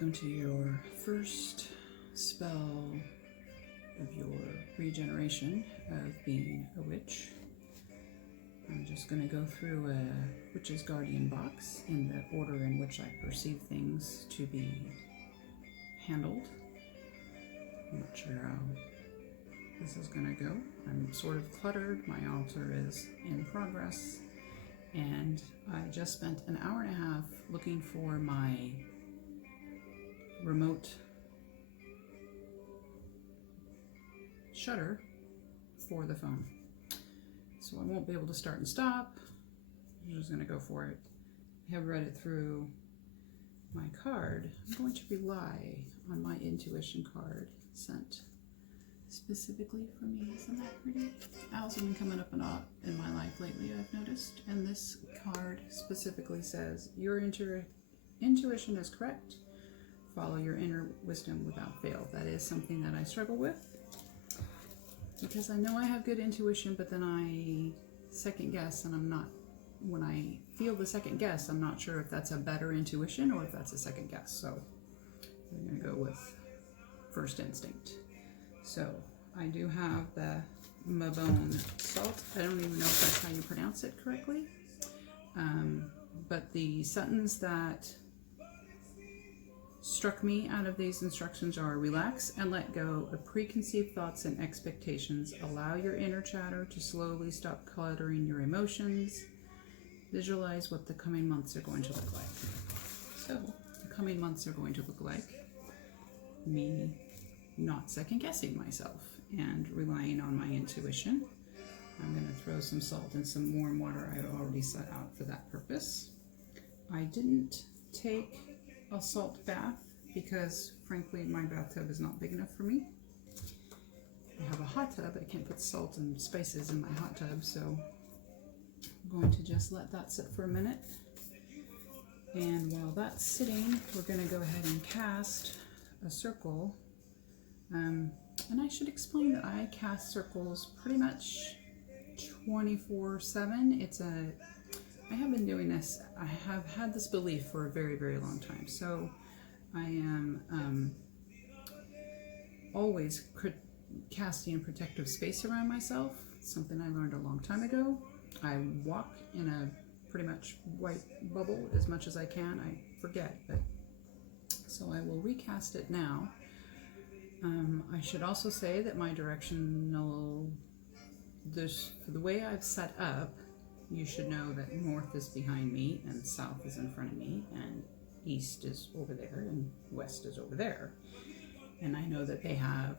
Welcome to your first spell of your regeneration of being a witch. I'm just going to go through a Witch's Guardian box in the order in which I perceive things to be handled. I'm not sure how this is going to go. I'm sort of cluttered. My altar is in progress. And I just spent an hour and a half looking for my remote shutter for the phone. So I won't be able to start and stop. I'm just going to go for it. I have read it through my card. I'm going to rely on my intuition card sent specifically for me. Isn't that pretty? Owls have been coming up a lot in my life lately, I've noticed. And this card specifically says, your intuition is correct. Follow your inner wisdom without fail. That is something that I struggle with because I know I have good intuition, but then I second guess, and I'm not, when I feel the second guess, I'm not sure if that's a better intuition or if that's a second guess. So I'm going to go with first instinct. So I do have the Mabone salt. I don't even know if that's how you pronounce it correctly. But the sentence that struck me out of these instructions are: relax and let go of preconceived thoughts and expectations. Allow your inner chatter to slowly stop cluttering your emotions. Visualize what the coming months are going to look like. So the coming months are going to look like me not second guessing myself and relying on my intuition. I'm going to throw some salt and some warm water I've already set out for that purpose. I didn't take a salt bath because frankly my bathtub is not big enough for me. I have a hot tub, I can't put salt and spices in my hot tub, so I'm going to just let that sit for a minute. And while that's sitting, we're going to go ahead and cast a circle. And I should explain that I cast circles pretty much 24/7. I have been doing this, I have had this belief for a very, very long time. So I am always casting a protective space around myself, something I learned a long time ago. I walk in a pretty much white bubble as much as I can. I forget, but so I will recast it now. I should also say that my directional, for the way I've set up, you should know that north is behind me and south is in front of me and east is over there and west is over there. And I know that they have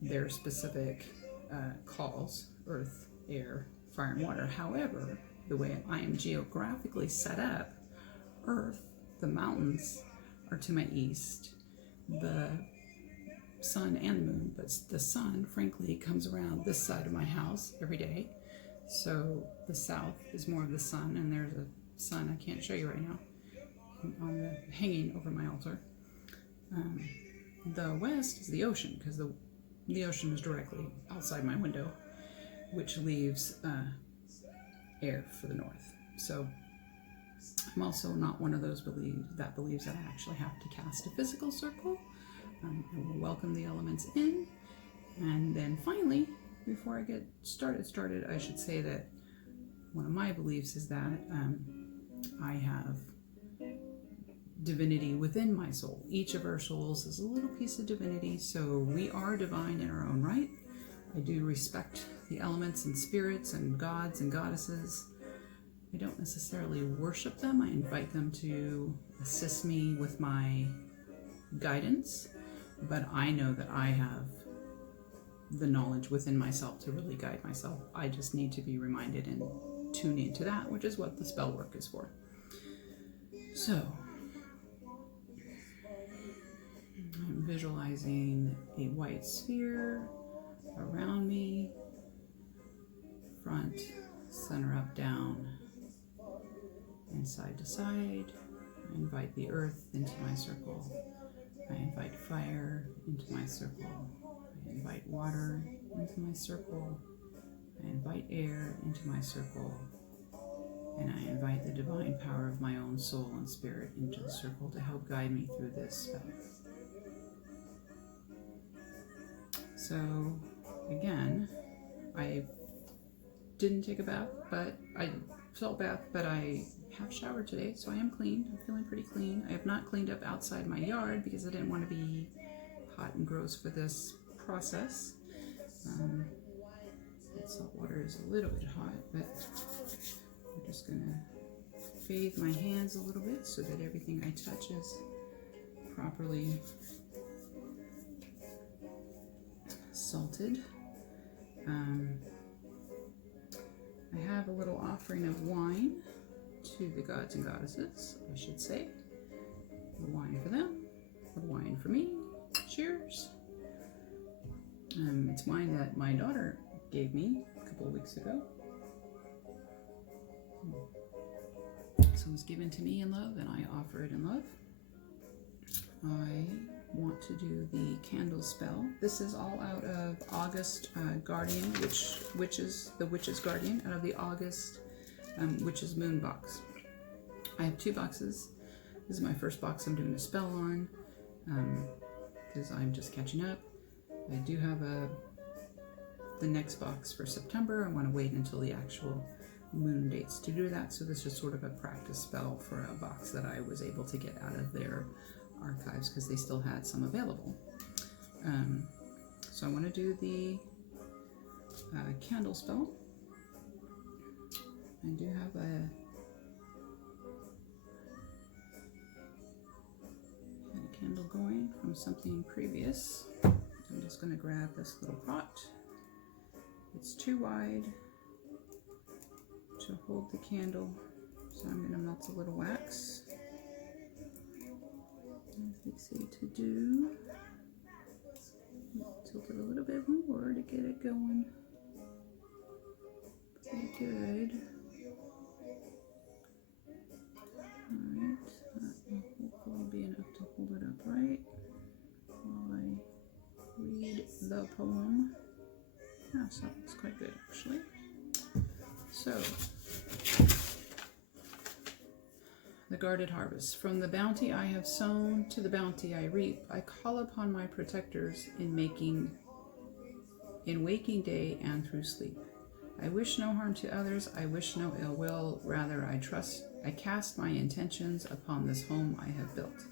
their specific calls: earth, air, fire, and water. However, the way I am geographically set up, earth, the mountains are to my east, the sun and the moon, but the sun, frankly, comes around this side of my house every day. So the south is more of the sun, and there's a sun I can't show you right now on the hanging over my altar. The west is the ocean, because the ocean is directly outside my window, which leaves air for the north. So I'm also not one of those that believes that I actually have to cast a physical circle. I will welcome the elements in, and then finally, before I get started, I should say that one of my beliefs is that I have divinity within my soul. Each of our souls is a little piece of divinity, so we are divine in our own right. I do respect the elements and spirits and gods and goddesses. I don't necessarily worship them. I invite them to assist me with my guidance, but I know that I have the knowledge within myself to really guide myself. I just need to be reminded and tune into that, which is what the spell work is for. So I'm visualizing a white sphere around me, front, center, up, down, and side to side. I invite the earth into my circle. I invite fire into my circle. I invite water into my circle. I invite air into my circle. and I invite the divine power of my own soul and spirit into the circle to help guide me through this spell. So, again, I didn't take a bath, but I felt bath, but I have showered today, so I am clean. I'm feeling pretty clean. I have not cleaned up outside my yard because I didn't want to be hot and gross for this process. That salt water is a little bit hot, but I'm just gonna bathe my hands a little bit so that everything I touch is properly salted. I have a little offering of wine to the gods and goddesses, I should say. A little wine for them, a little wine for me. Cheers. It's wine that my daughter gave me a couple of weeks ago. So it was given to me in love, and I offer it in love. I want to do the candle spell. This is all out of August Guardian, which is the Witch's Guardian, out of the August Witch's Moon box. I have 2 boxes. This is my first box I'm doing a spell on, because I'm just catching up. I do have the next box for September. I want to wait until the actual moon dates to do that, so this is sort of a practice spell for a box that I was able to get out of their archives because they still had some available. So I want to do the candle spell. I do have a candle going from something previous. I'm just going to grab this little pot. It's too wide to hold the candle, so I'm going to melt a little wax. As they say to do, tilt it a little bit more to get it going pretty good. Alright, that will hopefully be enough to hold it upright while I read the poem. Yeah, so it's quite good actually. So, the guarded harvest. From the bounty I have sown to the bounty I reap, I call upon my protectors in waking day and through sleep. I wish no harm to others, I wish no ill will, rather I cast my intentions upon this home I have built.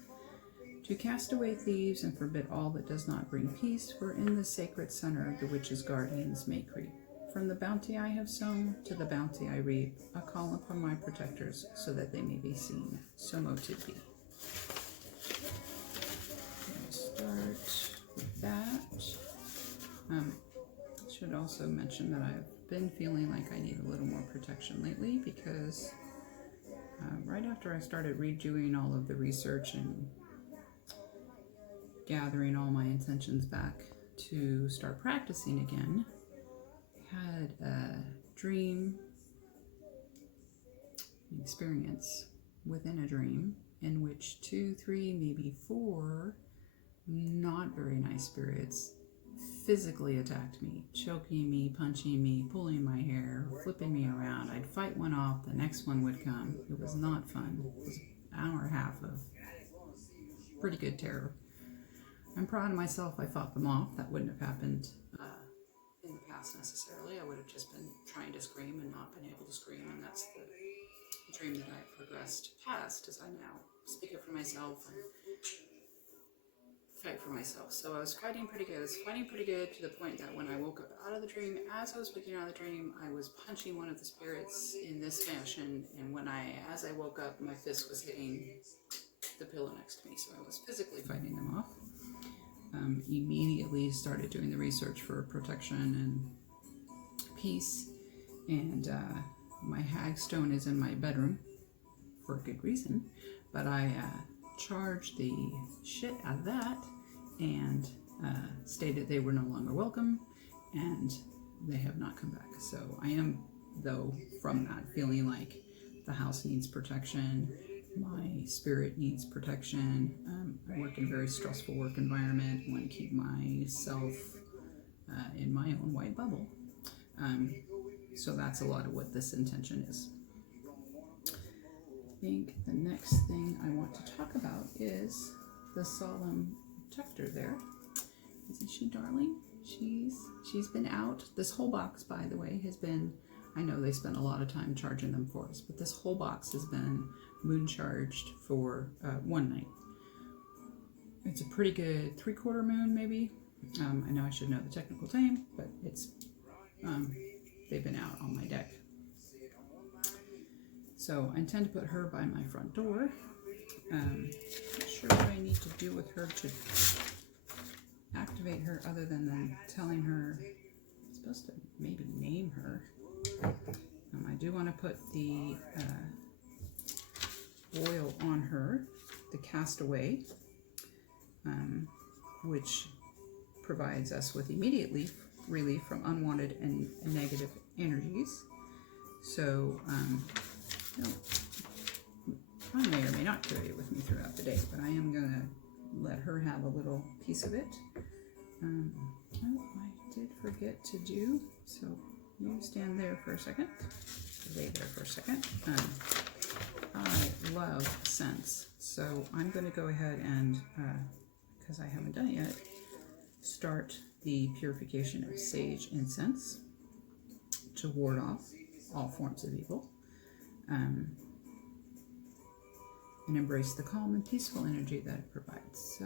To cast away thieves and forbid all that does not bring peace, for in the sacred center of the witch's guardians may creep. From the bounty I have sown to the bounty I reap, I call upon my protectors so that they may be seen. So mote be. I'll start with that. Should also mention that I've been feeling like I need a little more protection lately because right after I started redoing all of the research and gathering all my intentions back to start practicing again, had a dream experience within a dream in which 2, 3, maybe 4 not very nice spirits physically attacked me, choking me, punching me, pulling my hair, flipping me around. I'd fight one off, the next one would come. It was not fun. It was an hour and a half of pretty good terror. I'm proud of myself. I fought them off. That wouldn't have happened in the past necessarily. I would have just been trying to scream and not been able to scream, and that's the dream that I progressed past as I now speak it for myself and fight for myself. So I was fighting pretty good. I was fighting pretty good to the point that when I woke up out of the dream, as I was waking out of the dream, I was punching one of the spirits in this fashion, and as I woke up, my fist was hitting the pillow next to me, so I was physically fighting them off. Immediately started doing the research for protection and peace, and my hagstone is in my bedroom for a good reason, but I charged the shit out of that and stated they were no longer welcome, and they have not come back. So I am, though, from that feeling like the house needs protection, my spirit needs protection. I work in a very stressful work environment. I want to keep myself in my own white bubble. So that's a lot of what this intention is. think the next thing I want to talk about is the solemn protector there. Isn't she darling? She's been out. This whole box, by the way, has been, I know they spent a lot of time charging them for us, but this whole box has been moon charged for one night. It's a pretty good 3/4 moon, maybe. I know I should know the technical time, but it's they've been out on my deck. So I intend to put her by my front door. Not sure what I need to do with her to activate her other than telling her. I'm supposed to maybe name her. I do want to put the oil on her, the castaway, which provides us with immediate relief from unwanted and negative energies. So I may or may not carry it with me throughout the day, but I am going to let her have a little piece of it. Oh, I did forget to do, so you stand there for a second. Lay there for a second. I love scents, so I'm going to go ahead and, because I haven't done it yet, start the purification of sage incense to ward off all forms of evil, and embrace the calm and peaceful energy that it provides. So,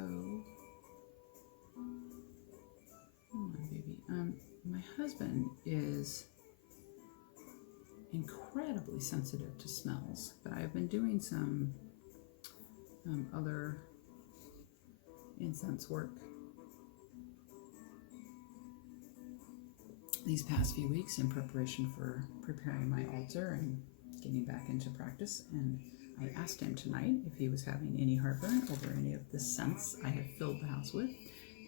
come on, baby. My husband is incredibly sensitive to smells, but I've been doing some other incense work these past few weeks in preparation for preparing my altar and getting back into practice. And I asked him tonight if he was having any heartburn over any of the scents I have filled the house with,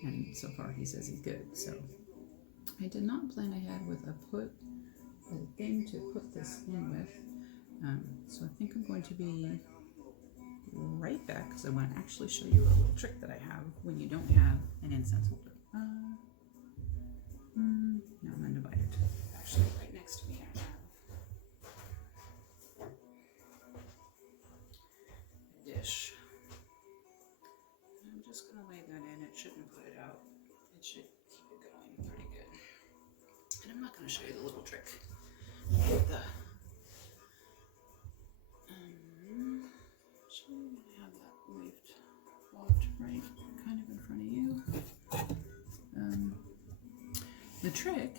and so far he says he's good. So I did not plan ahead with a thing to put this in with, so I think I'm going to be right back because I want to actually show you a little trick that I have when you don't have an incense holder. No, I'm undivided. Actually, right next to me I have a dish. I'm just going to lay that in. It shouldn't put it out. It should keep it going pretty good. And I'm not going to show you the little trick with the I have that waved right kind of in front of you. The trick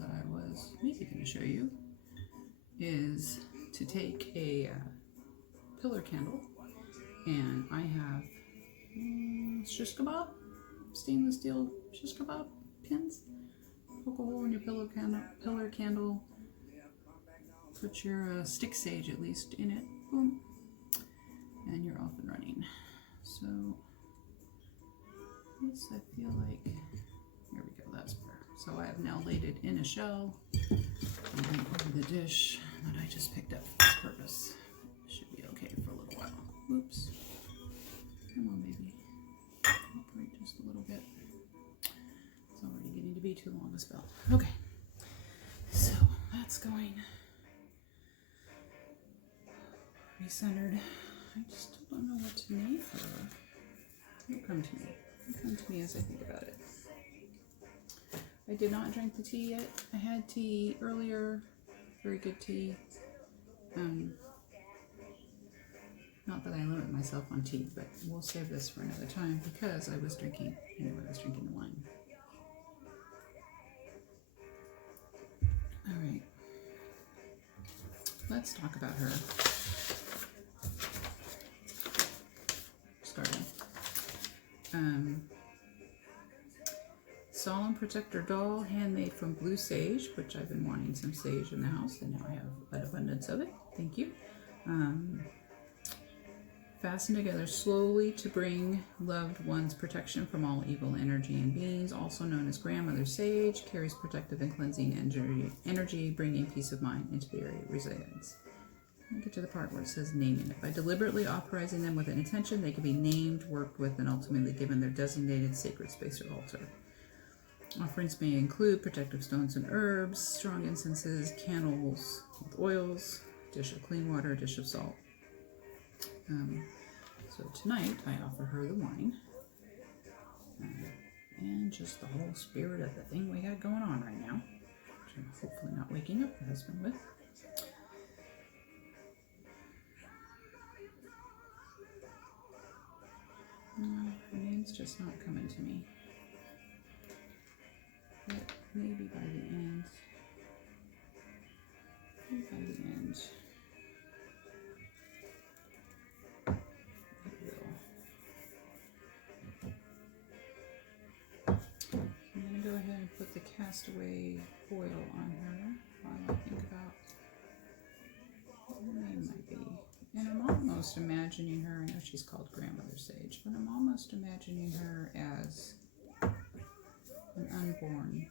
that I was maybe going to show you is to take a pillar candle, and I have shish kebab, stainless steel shish kebab pins. Poke a hole in your pillar candle, put your stick sage at least in it, boom, and you're off and running. So this, I feel like, here we go, that's better. So I have now laid it in a shell and then over the dish that I just picked up for this purpose. Should be okay for a little while. Oops. Come on, baby. Operate just a little bit. It's already getting to be too long a spell. Okay. So that's going recentered. I just don't know what to name her. You'll come to me. You'll come to me as I think about it. I did not drink the tea yet. I had tea earlier. Very good tea. Not that I limit myself on tea, but we'll save this for another time because I was drinking the wine. All right. Let's talk about her. Starting. Solemn Protector doll, handmade from blue sage, which I've been wanting some sage in the house, and now I have an abundance of it. Thank you. Fasten together slowly to bring loved one's protection from all evil energy and beings, also known as grandmother sage, carries protective and cleansing energy, bringing peace of mind into the area of residence. I'll get to the part where it says naming it. By deliberately authorizing them with an intention, they can be named, worked with, and ultimately given their designated sacred space or altar. Offerings may include protective stones and herbs, strong incenses, candles with oils, dish of clean water, dish of salt. So tonight I offer her the wine and just the whole spirit of the thing we got going on right now, which I'm hopefully not waking up her husband with. No, her name's just not coming to me. But maybe by the end. Maybe by the end. It will. I'm going to go ahead and put the castaway oil on her while I think about what her name might be. And I'm almost imagining her, I know she's called Grandmother Sage, but I'm almost imagining her as an unborn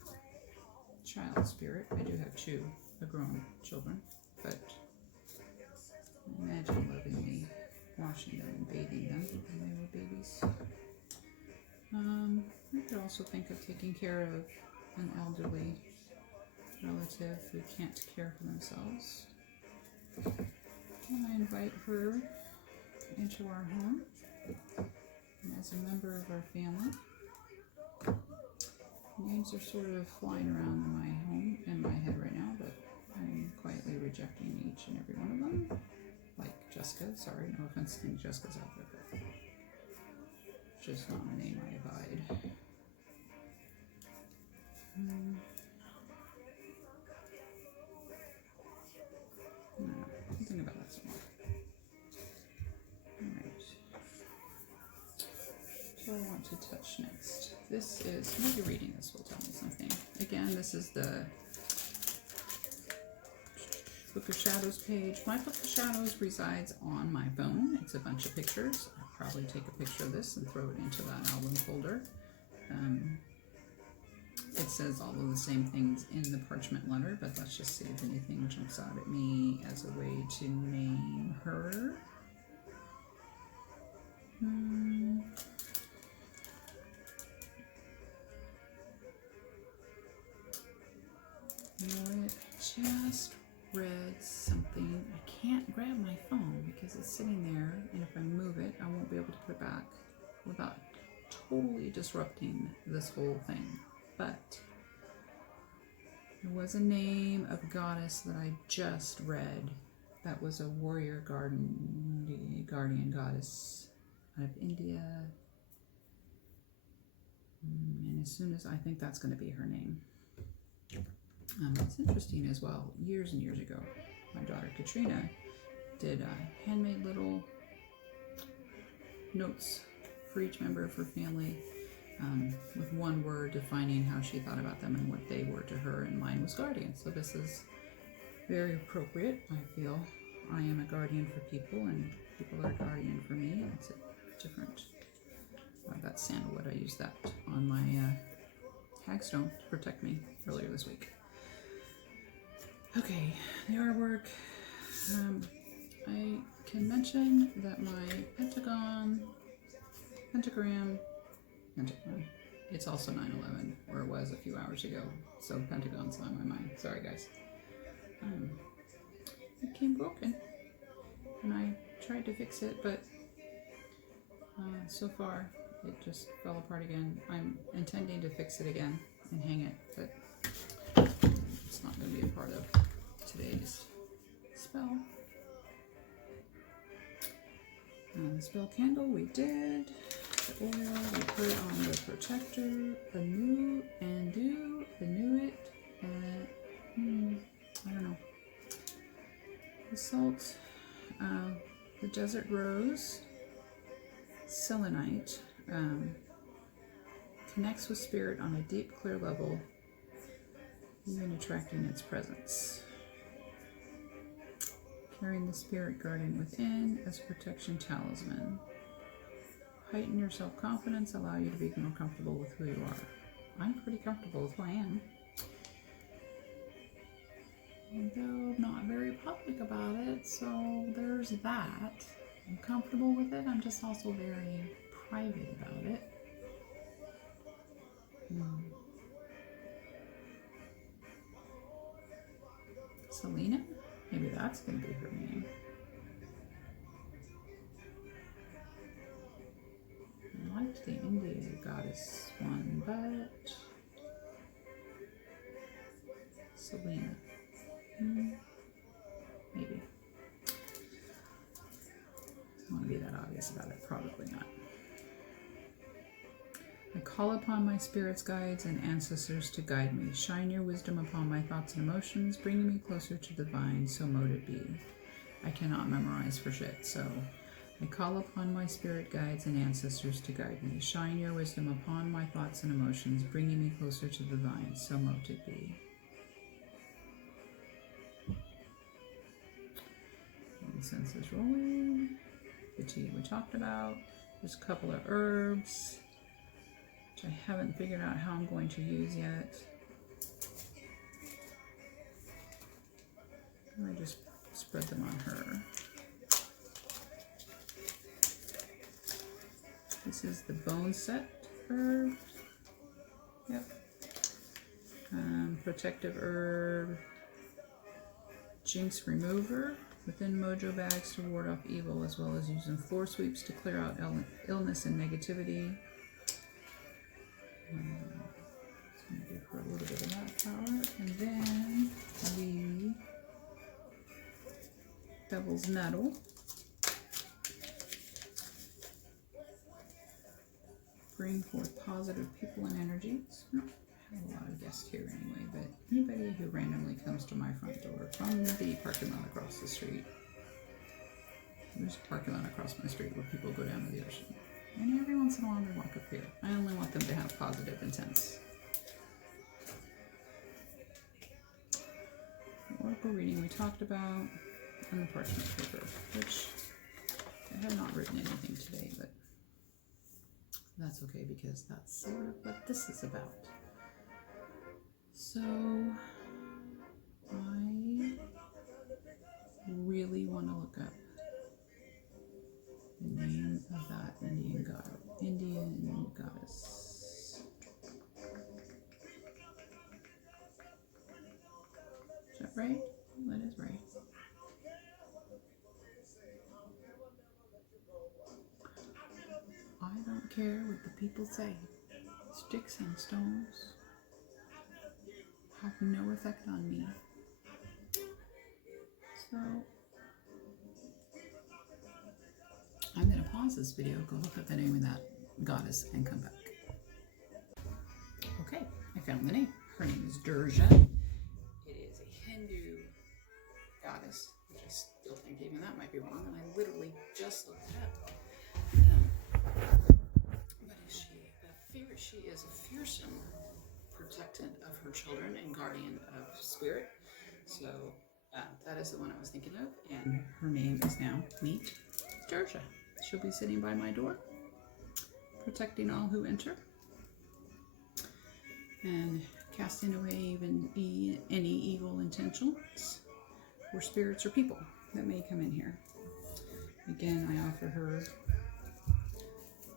child spirit. I do have two grown children, but I imagine lovingly washing them and bathing them when they were babies. I could also think of taking care of an elderly relative who can't care for themselves. And I invite her into our home as a member of our family. Names are sort of flying around in my home, in my head right now, but I'm quietly rejecting each and every one of them. Like Jessica, sorry, no offense to any Jessicas out there, but it's just not a name I abide. Think about that some more. Alright. So I want to touch next. This is, maybe reading this will tell me something. Again, this is the Book of Shadows page. My Book of Shadows resides on my phone. It's a bunch of pictures. I'll probably take a picture of this and throw it into that album folder. It says all of the same things in the parchment letter, but let's just see if anything jumps out at me as a way to name her. You know what? I just read something. I can't grab my phone because it's sitting there, and if I move it, I won't be able to put it back without totally disrupting this whole thing. But there was a name of a goddess that I just read that was a warrior guardian goddess out of India. And as soon as I think that's going to be her name. It's interesting as well. Years and years ago, my daughter Katrina did handmade little notes for each member of her family, with one word defining how she thought about them and what they were to her, and mine was guardian. So this is very appropriate. I feel I am a guardian for people, and people are a guardian for me. It's a different. That's sandalwood. I used that on my hagstone to protect me earlier this week. Okay, the artwork. I can mention that my pentagram, it's also 9/11, or it was a few hours ago, so Pentagon's on my mind. Sorry, guys. It came broken, and I tried to fix it, but so far it just fell apart again. I'm intending to fix it again and hang it, but it's not going to be a part of today's spell. The spell candle we did. The oil we put on the protector. Anew, Andu, Anuit, I don't know. The salt, the desert rose, selenite, connects with spirit on a deep, clear level, even attracting its presence. Carrying the spirit guardian within as a protection talisman. Heighten your self-confidence, allow you to be more comfortable with who you are. I'm pretty comfortable with who I am. Although I'm not very public about it, so there's that. I'm comfortable with it, I'm just also very private about it. Selena? Maybe that's going to be her name. not the India goddess one, but Selena. Maybe. I want to be that obvious about it. Probably not. I call upon my spirits, guides, and ancestors to guide me. Shine your wisdom upon my thoughts and emotions, bringing me closer to the divine, so mote it be. I cannot memorize for shit, so I call upon my spirit guides and ancestors to guide me. Shine your wisdom upon my thoughts and emotions, bringing me closer to the divine, so mote it be. Incense is rolling. The tea we talked about. There's a couple of herbs, which I haven't figured out how I'm going to use yet. I just spread them on her. This is the bone set herb. Yep. Protective herb. Jinx remover. Within mojo bags to ward off evil, as well as using floor sweeps to clear out illness and negativity. So I'm going to give her a little bit of that power. And then the Devil's Nettle. Bring forth positive people and energies. I have a lot of guests here anyway, but anybody who randomly comes to my front door from the parking lot across the street. There's a parking lot across my street where people go down to the ocean. And every once in a while they walk up here. I only want them to have positive intents. The oracle reading we talked about, and the parchment paper, which I have not written anything today, but that's okay because that's sort of what this is about. So, I really want to look up the name of that Indian goddess. Is that right? That is right. I don't care what the people say. Sticks and stones have no effect on me. So I'm going to pause this video, go look up the name of that goddess, and come back. Okay, I found the name. Her name is Durga. It is a Hindu goddess, which I still think even that might be wrong, and I literally just looked it up. What is she? She is a fearsome protectant of her children and guardian of spirit. So that is the one I was thinking of, and her name is now Meet Durga. She'll be sitting by my door, protecting all who enter, and casting away even any evil intentions or spirits or people that may come in here. Again, I offer her.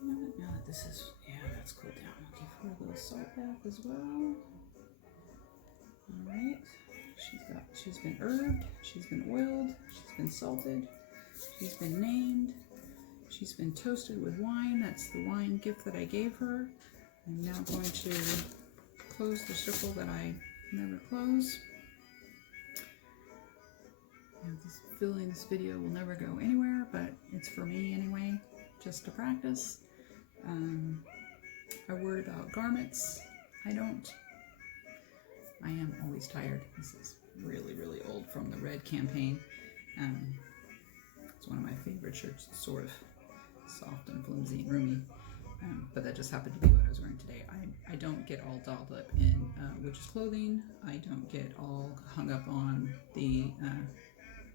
Now that this is, that's cooled down. I'll give her a little salt bath as well. Alright. She's been herbed, she's been oiled, she's been salted, she's been named, she's been toasted with wine. That's the wine gift that I gave her. I'm now going to close the circle that I never close. And this video will never go anywhere, but it's for me anyway, just to practice. I worry about garments. I am always tired. This is really, really old from the Red campaign. It's one of my favorite shirts. It's sort of soft and flimsy and roomy. But that just happened to be what I was wearing today. I don't get all dolled up in witch's clothing. I don't get all hung up on the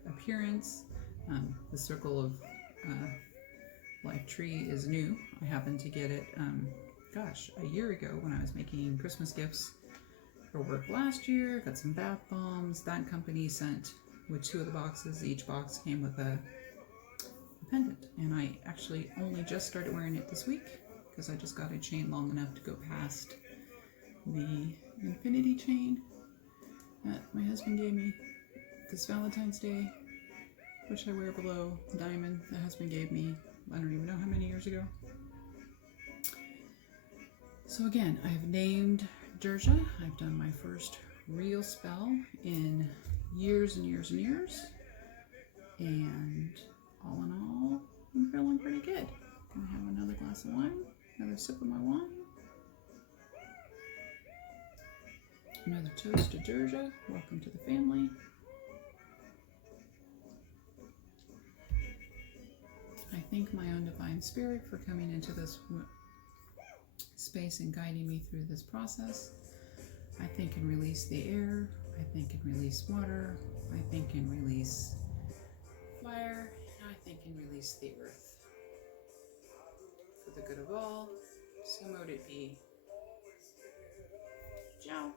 appearance. The Circle of Life tree is new. I happened to get it, a year ago when I was making Christmas gifts for work last year. Got some bath bombs. That company sent with 2 of the boxes. Each box came with a pendant, and I actually only just started wearing it this week because I just got a chain long enough to go past the infinity chain that my husband gave me this Valentine's Day, which I wear below the diamond the husband gave me, I don't even know how many years ago. So again, I've named Durga. I've done my first real spell in years and years and years. And all in all, I'm feeling pretty good. Gonna have another glass of wine, another sip of my wine. Another toast to Durga. Welcome to the family. I thank my own divine spirit for coming into this space and guiding me through this process. I thank and release the air. I thank and release water. I thank and release fire. And I thank and release the earth. For the good of all, so mote it be. Ciao.